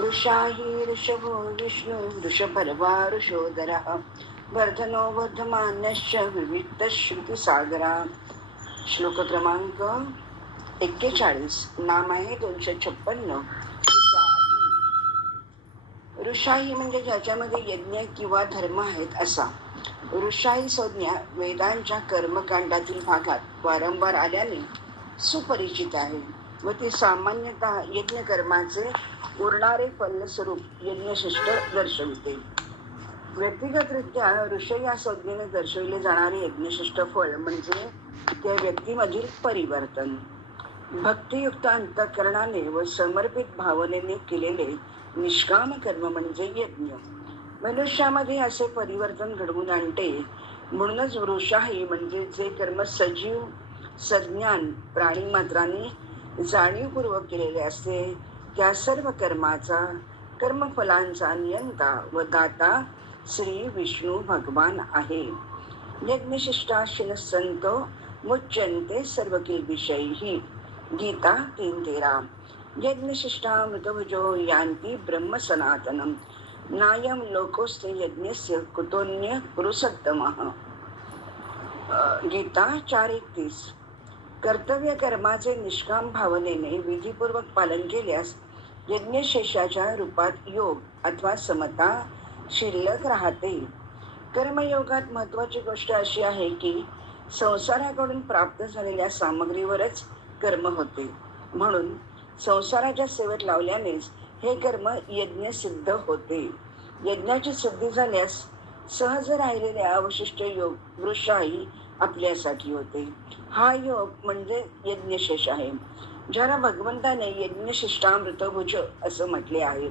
वृषाही ऋषभो विष्णू वृषभर्वा ऋषोदरः वर्धनो वर्धमानश्च विविक्त श्लोक क्रमांक एक्केचाळीस नाम आहे दोनशे छप्पन्न ऋषाही म्हणजे ज्याच्यामध्ये यज्ञ किंवा धर्म आहेत असा. ऋषाही संज्ञा वेदांच्या कर्मकांडातील भागात वारंवार आल्याने सुपरिचित आहे. व ती सामान्यतः यज्ञकर्माचे उरणारे फलस्वरूप यज्ञशिष्ट दर्शविते. व्यक्तिगतरित्या ऋष या संज्ञेने दर्शविले जाणारे यज्ञशिष्ट फळ म्हणजे त्या व्यक्तीमधील परिवर्तन. भक्तियुक्त अंतकरणाने व समर्पित भावनेने केलेले निष्काम कर्म म्हणजे यज्ञ. मनुष्यामध्ये असे परिवर्तन घडवून आणते म्हणूनच वृषाही म्हणजे जे कर्म सजीव सज्ञान प्राणीमात्राने जाणीवपूर्वक केलेले असते त्या सर्व कर्माचा कर्मफलांचा नियंता व दाता श्री विष्णू भगवान आहे. यज्ञशिष्टाशिन संत मुच्यंते सर्व विषयी. गीता तीन तेरा. यज्ञशिष्टा मृतभुजो यान्ति ब्रह्म सनातनम नायम लोकोस्ते यज्ञस्य कुतोन्य पुरुषोत्तमः. गीता चार एकतीस. कर्तव्य कर्माचे निष्काम भावनेने विधीपूर्वक पालन केल्यास यज्ञशेषाच्या रूपात योग अथवा समता शिल्लक राहते. कर्मयोगात महत्त्वाची गोष्ट अशी आहे की संसाराकडून प्राप्त झालेल्या सामग्रीवरच कर्म होते. म्हणून संसाराच्या सेवेत लावल्यानेच हे कर्म यज्ञ सिद्ध होते. यज्ञाची सिद्धी झाल्यास सहज राहिलेले अवशिष्ट योग वृषाही आपल्यासाठी होते. हा योग म्हणजे यज्ञशेष आहे. ज्याला भगवंताने यज्ञशिष्टामृतभुज असं म्हटले आहे.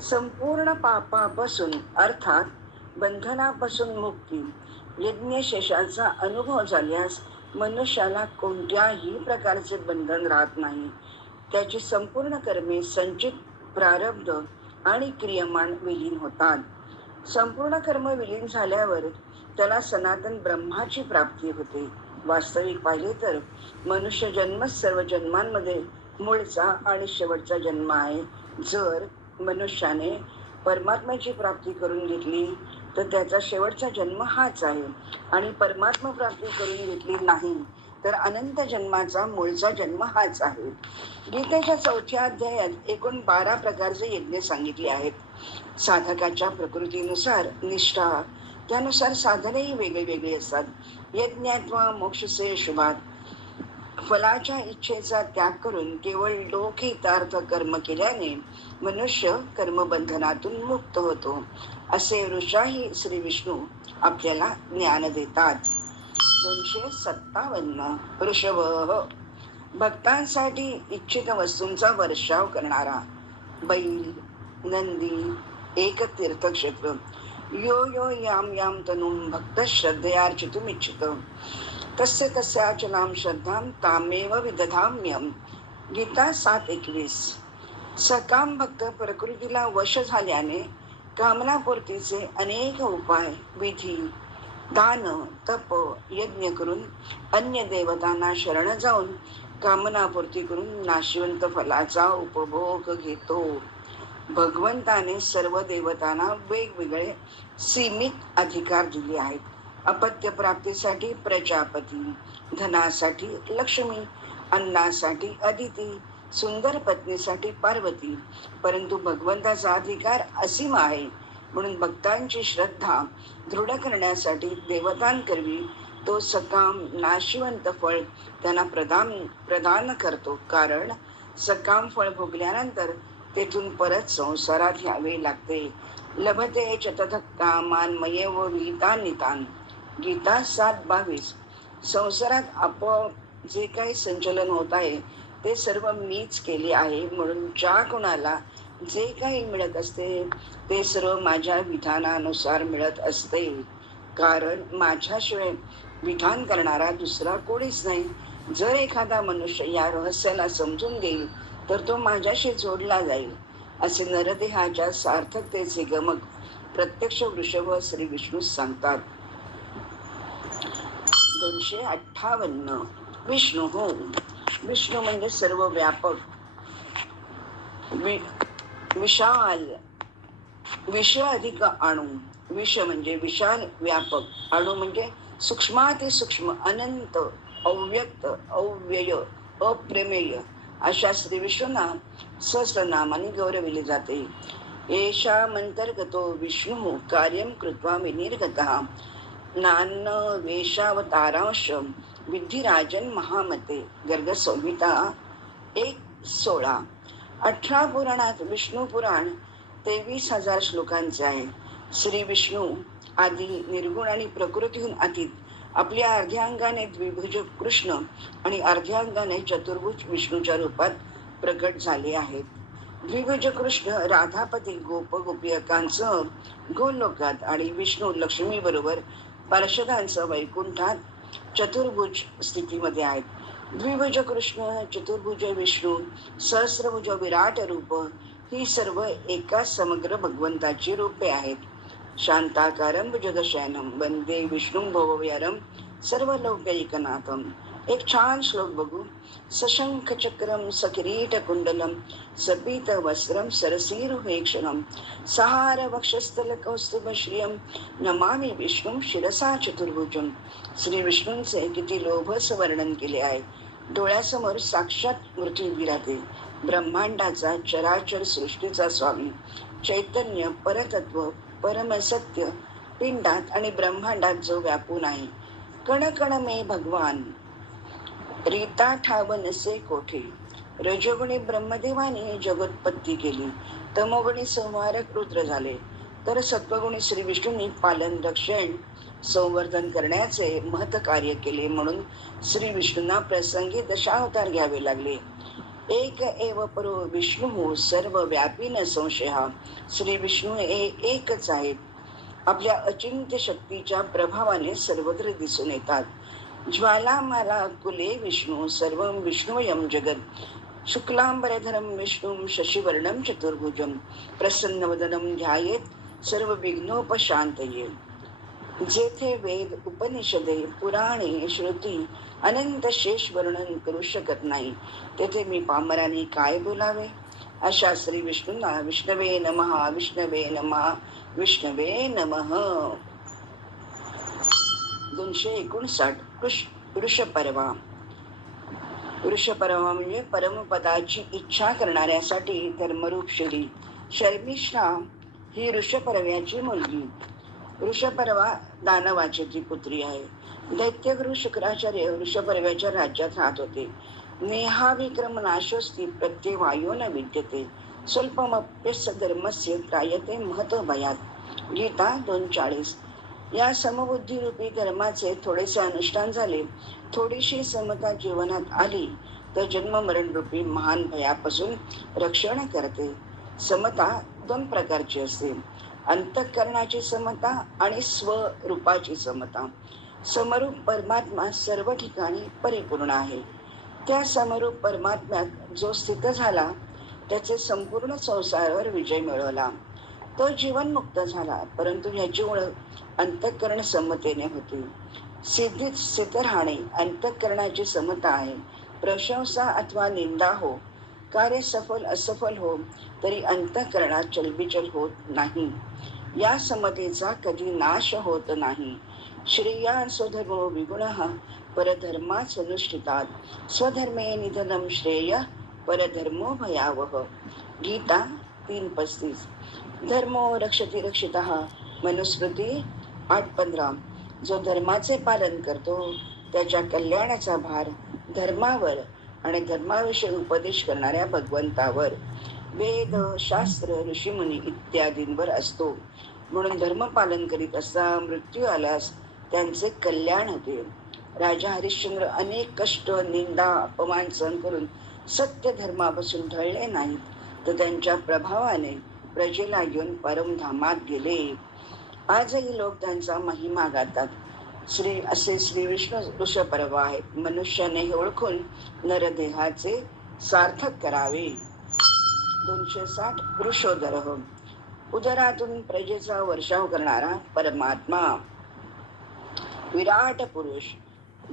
संपूर्ण पापापासून अर्थात बंधनापासून मुक्ती यज्ञशेषाचा अनुभव झाल्यास मनुष्याला कोणत्याही प्रकारचे बंधन राहत नाही. त्याची संपूर्ण कर्मे संचित प्रारब्ध आणि क्रियमान विलीन होतात. संपूर्ण कर्म विलीन झाल्यावर त्याला सनातन ब्रह्माची प्राप्ती होते. वास्तविक पाहिले तर मनुष्य जन्म सर्व जन्मांमध्ये मूळचा आणि शेवटचा जन्म आहे. जर मनुष्याने परमात्म्याची प्राप्ती करून घेतली तर त्याचा शेवटचा जन्म हाच आहे. आणि परमात्मा प्राप्ती करून घेतली नाही तर अनंत जन्माचा मूळचा जन्म हाच आहे. गीतेच्या चौथ्या अध्यायात एकूण बारा प्रकारचे यज्ञ सांगितले आहेत. साधकाच्या प्रकृतीनुसार निष्ठा त्यानुसार साधनेही वेगळी वेगळी असतात यज्ञात्वा मोक्षसे शुभात. फलाच्या इच्छेचा त्याग करून केवळ लोकहितार्थ कर्म केल्याने मनुष्य कर्मबंधनातून मुक्त होतो असे ऋषाही श्री विष्णू आपल्याला ज्ञान देतात. दोनशे सत्तावन्न. ऋषभ. भक्तांसाठी इच्छित वस्तूंचा वर्षाव करणारा. बैल नंदी एक तीर्थक्षेत्र. यो यो याम याम तनुम भक्त श्रद्धयार्चितुम तस्य तस्याचलाम श्रद्धाम तामेव विदधाम्यम। गीता सात एकवीस। सकाम भक्त प्रकृतीला वश झाल्याने कामनापूर्तीचे अनेक उपाय विधी दान तप यज्ञ करून अन्य देवतांना शरण जाऊन कामनापूर्ती करून नाशिवंत फलाचा उपभोग घेतो। भगवंताने सर्व देवतांना वेगवेगळे सीमित अधिकार दिले आहेत. अपत्य प्राप्तीसाठी प्रजापती धनासाठी लक्ष्मी अन्नासाठी अदिती सुंदर पत्नीसाठी पार्वती. परंतु भगवंताचा अधिकार असीम आहे. म्हणून भक्तांची श्रद्धा दृढ करण्यासाठी देवतांकरवी तो सकाम नाशिवंत फळ त्यांना प्रदान प्रदान करतो. कारण सकाम फळ भोगल्यानंतर तेथून परत संसारात यावे लागते. लभते चतथ कामान्मये व गीता नितान. गीता सात बावीस. संसारात आपोआप जे काही संचलन होत आहे ते सर्व मीच केले आहे. म्हणून ज्या कोणाला जे काही मिळत असते ते सर्व माझ्या विधानानुसार मिळत असते. कारण माझ्याशिवाय विधान करणारा दुसरा कोणीच नाही. जर एखादा मनुष्य या रहस्याला समजून घेईल तर तो माझ्याशी जोडला जाईल. असे नरदेहाच्या सार्थकतेचे गमक प्रत्यक्ष वृषभ श्री विष्णू सांगतात. दोनशे अठ्ठावन्न. विष्णू हो. विष्णू म्हणजे सर्व व्यापक वि विशाल. विष अधिक अणु. विष म्हणजे विशाल व्यापक. अणु म्हणजे सूक्ष्माति सूक्ष्म अनंत अव्यक्त अव्यय अप्रमेय. अशा श्री विष्णूंना सहस्रनामाने गौरविले जाते. येषामंतर्गतो विष्णू कार्यं कृत्वा विनिर्गत. नान्न वेशावतारांश विद्धिराजन महामते गर्ग संहिता एक सोळा अठरा पुराणात विष्णू पुराण तेवीस हजार श्लोकांचे आहे. श्री विष्णू आदी निर्गुण आणि प्रकृतीहून अतीत आपल्या अर्ध्या अंगाने द्विभुज कृष्ण आणि अर्ध्या अंगाने चतुर्भुज विष्णूच्या रूपात प्रकट झाले आहेत. द्विभुज कृष्ण राधापती गोप गोपियकांसह गोलोकात आणि विष्णू लक्ष्मी बरोबर पार्षदांसह वैकुंठात चतुर्भुज स्थितीमध्ये आहेत. द्विभुज कृष्ण चतुर्भुज विष्णू सहस्रभुज विराट रूप ही सर्व एका समग्र भगवंताची रूपे आहेत. शांताकारं भुजगशयनं वंदे विष्णू भवव्यारं सर्व लौकैकनाथम एक छान श्लोक बघू। सशंख चक्रम सकिरीट कुंडलम सपीत वस्त्रम सरसीरुहेक्षणम सहार वक्षस्थल कौस्तुभ श्रियम नमामि विष्णू शिरसा चतुर्भुजम श्री विष्णूंचे किती लोभस वर्णन केले आहे. डोळ्यासमोर साक्षात मृत्यू राहते ब्रह्मांडाचा चराचर सृष्टीचा स्वामी. चैतन्य परतत्व परमसत्य पिंडात आणि ब्रह्मांडात जो व्यापून आहे. कणकण मे भगवान. रीता ठाव नसे कोठे? रजोगुणी ब्रह्मदेवाने जगोत्पत्ती केली. तमोगुणी संहारक रुद्र झाले. तर सत्वगुणी श्री विष्णूंनी पालन रक्षण संवर्धन करण्याचे महत् कार्य केले म्हणून श्री विष्णूंना प्रसंगी दशावतार घ्यावे लागले. एक एव परो विष्णू सर्व व्यापी न संशय. श्री विष्णू हे एकच आहेत. आपल्या अचिंत्य शक्तीच्या प्रभावाने सर्वत्र दिसून येतात. ज्वालामाला कुले विष्णू सर्व विष्णुयम जगत. शुक्लांबरधरम विष्णू शशिवर्णम चतुर्भुजम प्रसन्नवदनम ध्यायेत सर्व विघ्नोपशांतये जेथे वेद उपनिषदे पुराणे श्रुती अनंत शेष वर्णन करू शकत नाही. तेथे मी पामराने काय बोलावे? अशा श्री विष्णूंना विष्णवे नमहा विष्णवे नमहा विष्णवे नमः. दोनशे एकोणसाठ वृष वृषपर्वा वृषपर्वा म्हणजे परमपदाची इच्छा करणाऱ्यासाठी धर्मरूप श्री शर्मिष्ठा ही ऋषपर्व्याची मुलगी. ऋषपर्वा दानवाची ती पुत्री आहे. दैत्यगुरु शुक्राचार्य ऋषपर्व्याच्या राज्यात राहत होते. नेहाविक्रम नाशोस्ती प्रत्यवायो न विद्यते. स्वल्पमप्यस्य धर्मस्य त्रायते महत्त्व भयात गीता दोन चाळीस या समबुद्धीरूपी धर्माचे थोडेसे अनुष्ठान झाले. थोडीशी समता जीवनात आली तर जन्ममरण रूपी महान भयापासून रक्षण करते. समता दोन प्रकारची असते. अंतःकरणाची समता आणि स्वरूपाची समता. समरूप परमात्मा सर्व ठिकाणी परिपूर्ण आहे. त्या समरूप परमात्म्यात जो स्थित झाला त्याचे संपूर्ण संसारावर विजय मिळवला. तो जीवनमुक्त झाला परंतु ह्याची ओळख अंतःकरण समतेने होती. सिद्धीत स्थित राहणे अंतःकरणाची समता आहे. प्रशंसा अथवा निंदा हो कार्य सफल असफल हो तरी अंतःकरणात चलबिचल होत नाही. या समतेचा कधी नाश होत नाही. श्रेया स्वधर्मो विगुण परधर्माच अनुष्ठितात. स्वधर्मे निधनम श्रेय परधर्मो भयावह. गीता तीन पस्तीस. धर्मो रक्षती रक्षित मनुस्मृती आठ पंधरा. जो धर्माचे पालन करतो त्याच्या कल्याणाचा भार धर्मावर आणि धर्माविषयी उपदेश करणाऱ्या भगवंतावर वेद शास्त्र ऋषीमुनी इत्यादींवर असतो. म्हणून धर्मपालन करीत असता मृत्यू आल्यास त्यांचे कल्याण होते. राजा हरिश्चंद्र अनेक कष्ट निंदा अपमान सहन करून सत्य धर्मापासून ढळले नाहीत. तर त्यांच्या प्रभावाने प्रजेला घेऊन परमधामात गेले. आजही लोक त्यांचा महिमा गातात. श्री असे श्री विष्णू ऋषपर्व आहेत. मनुष्याने हे ओळखून नरदेहाचे सार्थक करावे. दोनशे साठ वृषोदर हो. उदरातून प्रजेचा वर्षाव करणारा परमात्मा. विराट पुरुष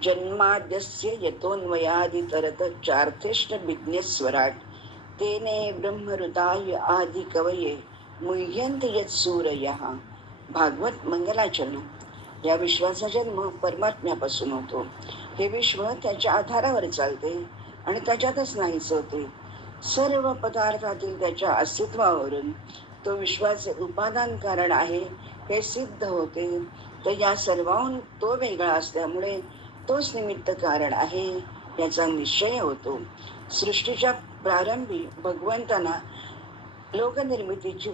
जन्माद्यस्य यतोन्वयादितरत चार्थेष्ट विघ्नेस्वराट तेने ब्रह्महृदाय आदि कवये मुह्यंत यत सूरय भागवत मंगलाचरण. या विश्वाचा जन्म परमात्म्यापासून होतो. हे विश्व त्याच्या आधारावर चालते आणि त्याच्यातच नाहीच होते सर्व पदार्थातील त्याच्या अस्तित्वावरून तो विश्वाचे उपादान कारण आहे हे सिद्ध होते. तर या सर्वाहून तो वेगळा असल्यामुळे तोच निमित्त कारण आहे याचा निश्चय होतो. सृष्टीच्या प्रारंभी भगवंतांना लोकनिर्मितीची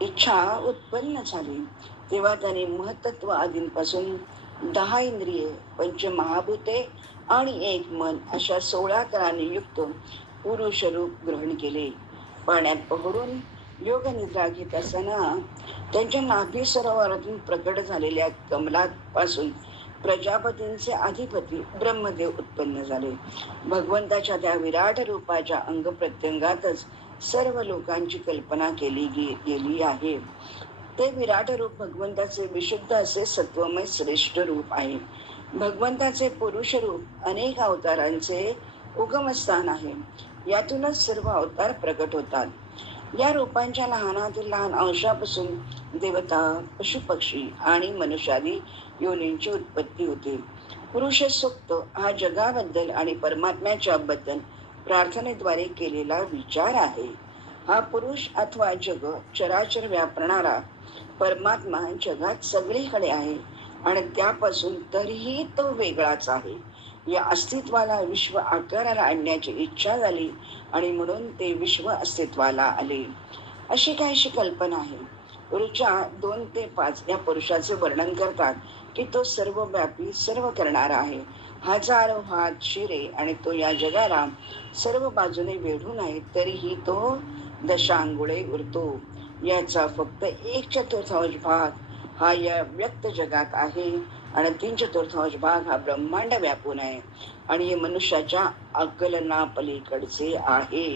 इच्छा उत्पन्न झाली. तेव्हा त्याने महत्त्व आदींपासून दहा इंद्रिये पंचमहाभूते आणि एक मन अशा सोळा कराने युक्त पुरुष रूप ग्रहण केले. पाण्यात पकडून योग निद्रा घेत असताना त्यांच्या नाभी सरोवरातून प्रकट झालेल्या कमलापासून प्रजापतींचे अधिपती ब्रह्मदेव उत्पन्न झाले. भगवंताच्या त्या विराट रूपाच्या अंग प्रत्यंगातच सर्व लोकांची कल्पना केली गे- गेली आहे. ते विराट रूप भगवंताचे विशुद्ध असे सत्वमय श्रेष्ठ रूप आहे. भगवंताचे पुरुष रूप अनेक अवतारांचे उगमस्थान आहे. यातूनच सर्व अवतार प्रकट होतात. या रूपांच्या लहानातील लहान अंशापासून देवता पशुपक्षी आणि मनुष्यादी योनींची उत्पत्ती होते. पुरुष सुक्त हा जगाबद्दल आणि परमात्म्याच्या बद्दल प्रार्थनेद्वारे केलेला विचार आहे. हा पुरुष अथवा जग चराचर व्यापणारा परमात्मा जगात सगळीकडे आहे आणि त्यापासून तरीही तो वेगळाच आहे. या अस्तित्वाला विश्व आकाराला आणण्याची इच्छा झाली आणि म्हणून ते विश्व अस्तित्वाला आले. अशी काहीशी कल्पना आहे. ऋचा दोन ते पाच या पुरुषाचे वर्णन करतात की तो सर्वव्यापी सर्व करणारा आहे. हजारो हात शिरे आणि तो या जगाला सर्व बाजूने वेढून आहे तरीही तो दशांगुळे उरतो. याचा फक्त एक चतुर्थांश भाग हा या व्यक्त जगात आहे आणि तीन चतुर्थांश भाग हा ब्रह्मांड व्यापून आहे आणि हे मनुष्याच्या अकलनापलीकडचे आहे.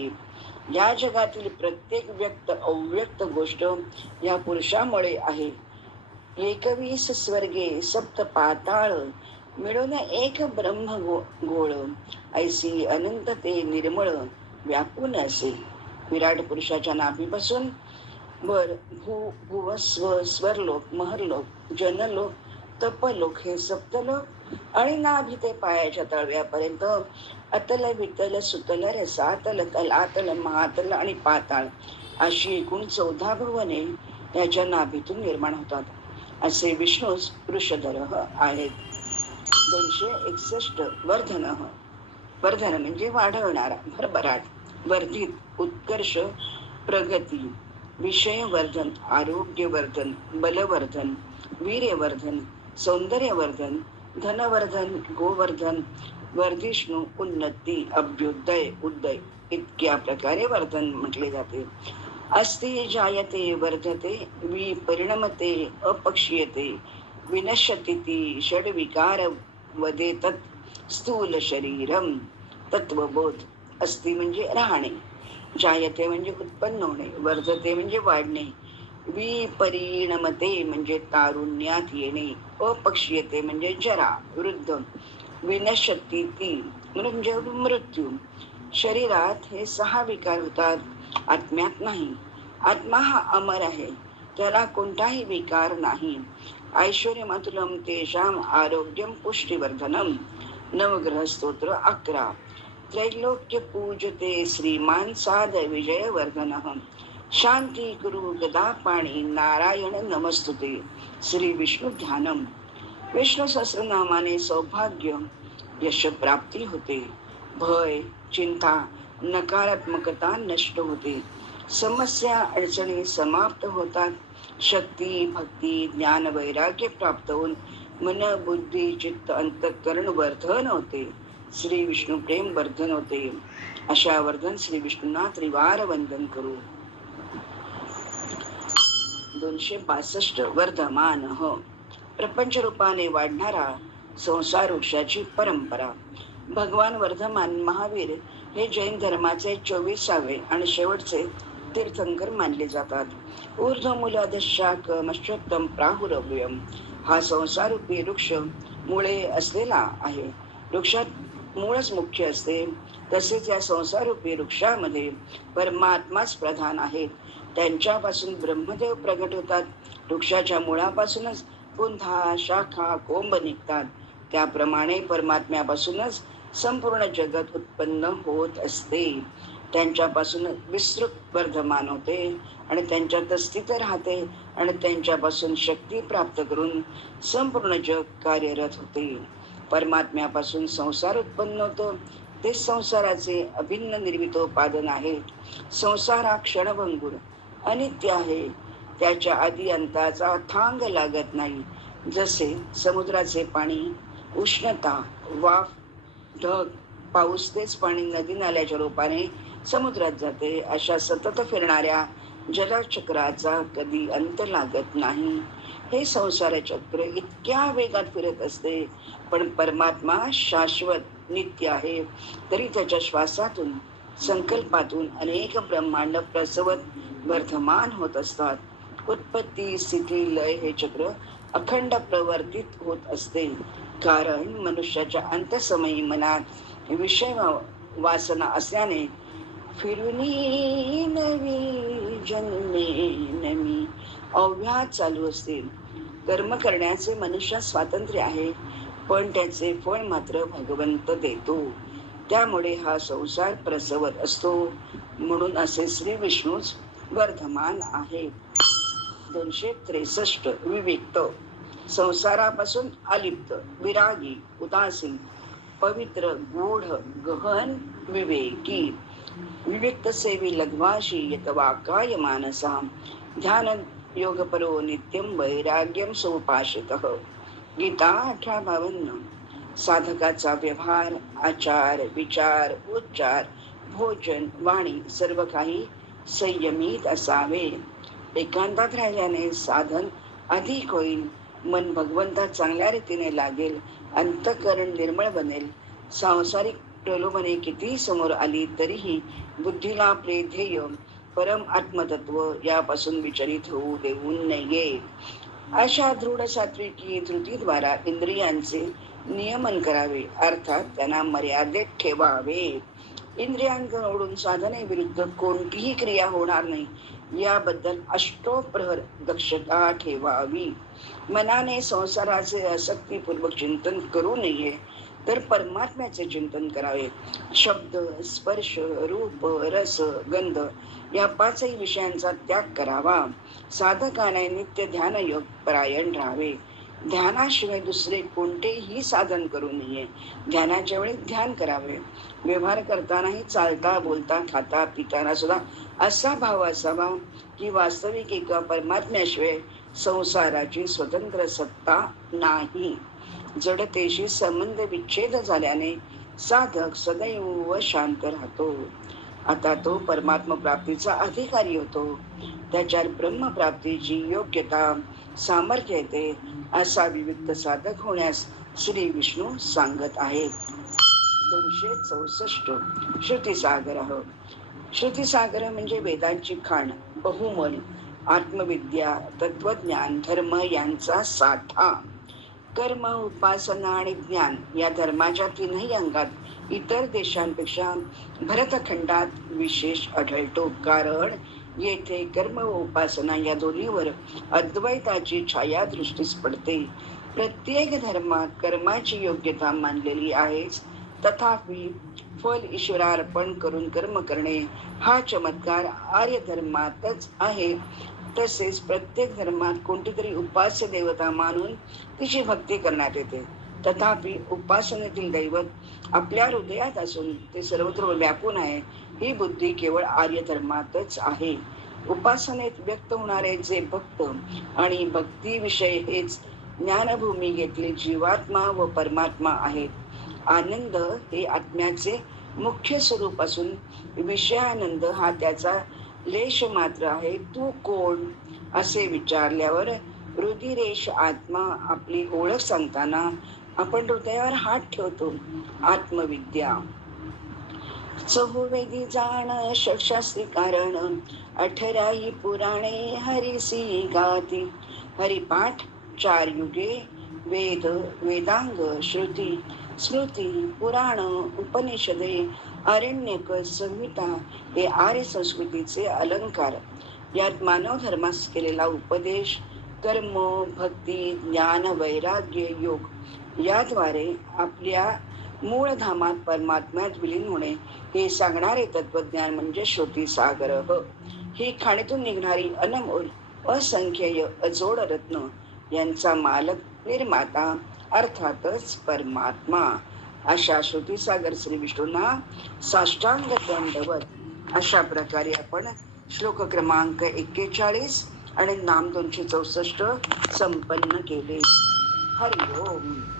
या जगातील प्रत्येक व्यक्त अव्यक्त गोष्ट या पुरुषामुळे आहे. एकवीस स्वर्गे सप्त पाताळ मिळून एक ब्रह्म गो गोळ ऐसी अनंत ते निर्मळ व्यापून असे. विराट पुरुषाच्या नाभीपासून वर भू भुव स्व स्वरलोक महरलोक जनलोक तपलोक हे सप्तलोक आणि नाभी ते पायाच्या तळव्यापर्यंत. अतल वितल सुतल रसातल तलातल महातल आणि पाताळ अशी एकूण चौदा भुवने याच्या नाभीतून निर्माण होतात. असे विष्णूस वृषधर आहेत. दोनशे एकसष्ट वर्धन. वर्धन म्हणजे वाढवणारा भरभराट. वर्धित उत्कर्ष प्रगती विषयवर्धन आरोग्यवर्धन बलवर्धन वीर्यवर्धन सौंदर्यवर्धन धनवर्धन गोवर्धन वर्धिष्णू उन्नती अभ्युदय उदय इतक्या प्रकारे वर्धन म्हटले जाते. अस्ति जायते वर्धते विपरिणमते अपक्षीयते विनश्यती षड्विकार वदेतत स्थूल शरीरम तत्वबोध अस्ति म्हणजे राहणे जायते म्हणजे उत्पन्न होणे वर्धते म्हणजे वाढणे विपरिणमते म्हणजे तारुण्यात येणे अपक्षीयते म्हणजे जरा वृद्ध विनशती ती म्हणजे मृत्यू. शरीरात हे सहा विकार होतात आत्म्यात नाही. आत्मा हा अमर आहे त्याला कोणताही विकार नाही. ऐश्वर्यमातुलम तेजाम आरोग्यम पुष्टिवर्धनम. नवग्रह स्तोत्र अकरा. त्रैलोक्य पूजते श्रीमान साध विजयवर्धन। शांती गुरु गदा पाणी नारायण नमस्तुते। श्री विष्णू ध्यानम। विष्णू सहस्रनामाने सौभाग्य यश प्राप्ती होते। भय चिंता नकारात्मकता नष्ट होते। समस्या अडचणी समाप्त होतात। शक्ती भक्ती ज्ञान वैराग्य प्राप्त होऊन मन बुद्धी चित्त अंतःकरण वर्धन होते। श्री विष्णू प्रेम वर्धन होते. अशा वर्धन श्री विष्णूंना त्रिवार वंदन करू. दोनशे बासष्ट वर्धमान हो। प्रपंच रूपाने वाढणारा संसार वृक्षाची परंपरा. भगवान वर्धमान महावीर हे जैन धर्माचे चोवीसावे आणि शेवटचे तीर्थंकर मानले जातात. ऊर्ध्व ऊर्ध्वमूलाधशाक मश्चोत्तम प्राहुरव्यम. हा संसारूपी वृक्ष मुळे असलेला आहे. वृक्षात मूळच मुख्य असते. तसेच या संसारूपी वृक्षामध्ये परमात्माच प्रधान आहेत त्यांच्यापासून ब्रह्मदेव प्रगट होतात. वृक्षाच्या मुळापासूनच पुन्हा शाखा कोंब निघतात. त्याप्रमाणे परमात्म्यापासूनच संपूर्ण जगत उत्पन्न होत असते. त्यांच्यापासून विस्तृत वर्धमान होते आणि त्यांच्यात स्थित राहते आणि त्यांच्यापासून शक्ती प्राप्त करून संपूर्ण जग कार्यरत होते. परमात्म्यापासून संसार उत्पन्न होतो. ते संसाराचे अभिन्न निर्मितोपादन आहे. संसार हा क्षणभंगूर अनित्य आहे. त्याच्या आधी अंताचा थांग लागत नाही. जसे समुद्राचे पाणी उष्णता वाफ ढग पाऊस तेच पाणी नदी नाल्याच्या रूपाने समुद्रात जाते. अशा सतत फिरणाऱ्या जलचक्राचा कधी अंत लागत नाही. हे संसार चक्र इतक्या वेगात फिरत असते. पण परमात्मा शाश्वत नित्य आहे. तरी त्याच्या श्वासातून संकल्पातून अनेक ब्रह्मांड प्रसवत वर्धमान होत असतात. उत्पत्ती स्थिती लय हे चक्र अखंड प्रवर्तित होत असते. कारण मनुष्याच्या अंतसमयी मनात विषय वासना असल्याने फिरुनी नवी जन्मे नमी. अव्यात चालू असतील कर्म करण्याचे मनुष्यात स्वातंत्र्य आहे पण त्याचे फळ मात्र भगवंत देतो. त्यामुळे हा संसार प्रसवत असतो. म्हणून असे श्री विष्णूच वर्धमान आहे. दोनशे त्रेसष्ट विविक्त. संसारापासून अलिप्त विरागी उदासीन पवित्र गूढ गहन विवेकी. विविक्त सेवी लघ्वाशी यतवाकाय मानसा ध्यान योगपरो नित्यम वैराग्यम सोपाशित गीता अठरा बावन्न साधकाचा व्यवहार आचार विचार उच्चार भोजन वाणी सर्व काही संयमित असावे। एकांतात राहिल्याने साधन अधिक होईल मन भगवंता चांगल्या रीतीने लागेल अंतकरण निर्मळ बनेल सांसारिक प्रलोभने किती समोर आली तरीही बुद्धीला आपले ध्येय परम आत्मतत्व यापासून विचलित होऊ देऊ नये. अशा दृढ सात्विकी धृतीद्वारा इंद्रियांचे नियमन करावे अर्थात त्यांना मर्यादेत ठेवावे. इंद्रियांकडून साधने विरुद्ध कोणतीही क्रिया होणार नाही याबद्दल अष्टोप्रहर दक्षता ठेवावी. मनाने संसाराचे आसक्तीपूर्वक चिंतन करू नये तर परमात्म्याचे चिंतन करावे. शब्द स्पर्श रूप रस गंध या पाचही विषयांचा त्याग करावा. साधकाने नित्य ध्यानयोग परायण राहावे. ध्यानाशिवाय दुसरे कोणतेही साधन करू नये. ध्यानाच्या वेळी ध्यान करावे. व्यवहार करतानाही चालता बोलता खाता पिताना सुद्धा असा भाव असावा की वास्तविक एका परमात्म्याशिवाय संसाराची स्वतंत्र सत्ता नाही. जडतेशी संबंध विच्छेद झाल्याने साधक सदैव शांत राहतो. आता तो परमात्म प्राप्तीचा अधिकारी होतो. त्याच्यात ब्रह्मप्राप्तीची योग्यता सामर्थ्य येते असा विविध साधक होण्यास श्री विष्णू सांगत आहेत. दोनशे चौसष्ट श्रुतीसागर. श्रुतीसागर म्हणजे वेदांची खाण बहुमन आत्मविद्या तत्वज्ञान धर्म यांचा साठा. कर्म उपासना आणि ज्ञान या धर्माच्या तीनही अंगात इतर देशांपेक्षा भरतखंडात विशेष आढळतो. कारण येथे कर्म व उपासना या दोन्हीवर अद्वैताची छाया दृष्टीस पडते. प्रत्येक धर्मात कर्माची योग्यता मानलेली आहेच. तथापि फल ईश्वरार्पण करून कर्म करणे हा चमत्कार आर्य धर्मातच आहे. तसेच प्रत्येक धर्मात कोणती तरी उपास्य देवता मानून तिची भक्ती करण्यात येते. तथापि उपासनेतील दैवत आपल्या हृदयात असून ते सर्वत्र व्यापून आहे ही बुद्धी केवळ आर्य धर्मातच आहे. उपासनेत व्यक्त होणारे जे भक्त आणि भक्तीविषय हेच ज्ञानभूमी घेतले जीवात्मा व परमात्मा आहेत. आनंद हे आत्म्याचे मुख्य स्वरूप असून विषयानंद हा त्याचा लेश मात्र आहे. तू कोण? असे विचारल्यावर रुधिरेश आत्मा आपली ओळख सांगताना आपण हृदयावर हात ठेवतो. आत्मविद्या. चहुवेदी जाण षटशास्त्री कारण अठराही पुराणे हरिसी गाती. हरिपाठ चार युगे वेद वेदांग श्रुती. स्मृती पुराण उपनिषदे आरण्यक संहिता हे आर्य संस्कृतीचे अलंकार. यात मानव धर्मास केलेला उपदेश कर्म भक्ती ज्ञान वैराग्य योग याद्वारे आपल्या मूळ धामात परमात्म्यात विलीन होणे हे सांगणारे तत्वज्ञान म्हणजे श्रुती सागर. ही खाणीतून निघणारी अनमोल असंख्येय अजोड रत्न यांचा मालक निर्माता अर्थातच परमात्मा. अशा श्रुतीसागर श्री विष्णूंना साष्टांग दंडवत. अशा प्रकारे आपण श्लोक क्रमांक एक्केचाळीस आणि नाम दोनशे चौसष्ट संपन्न केले. हरिओम.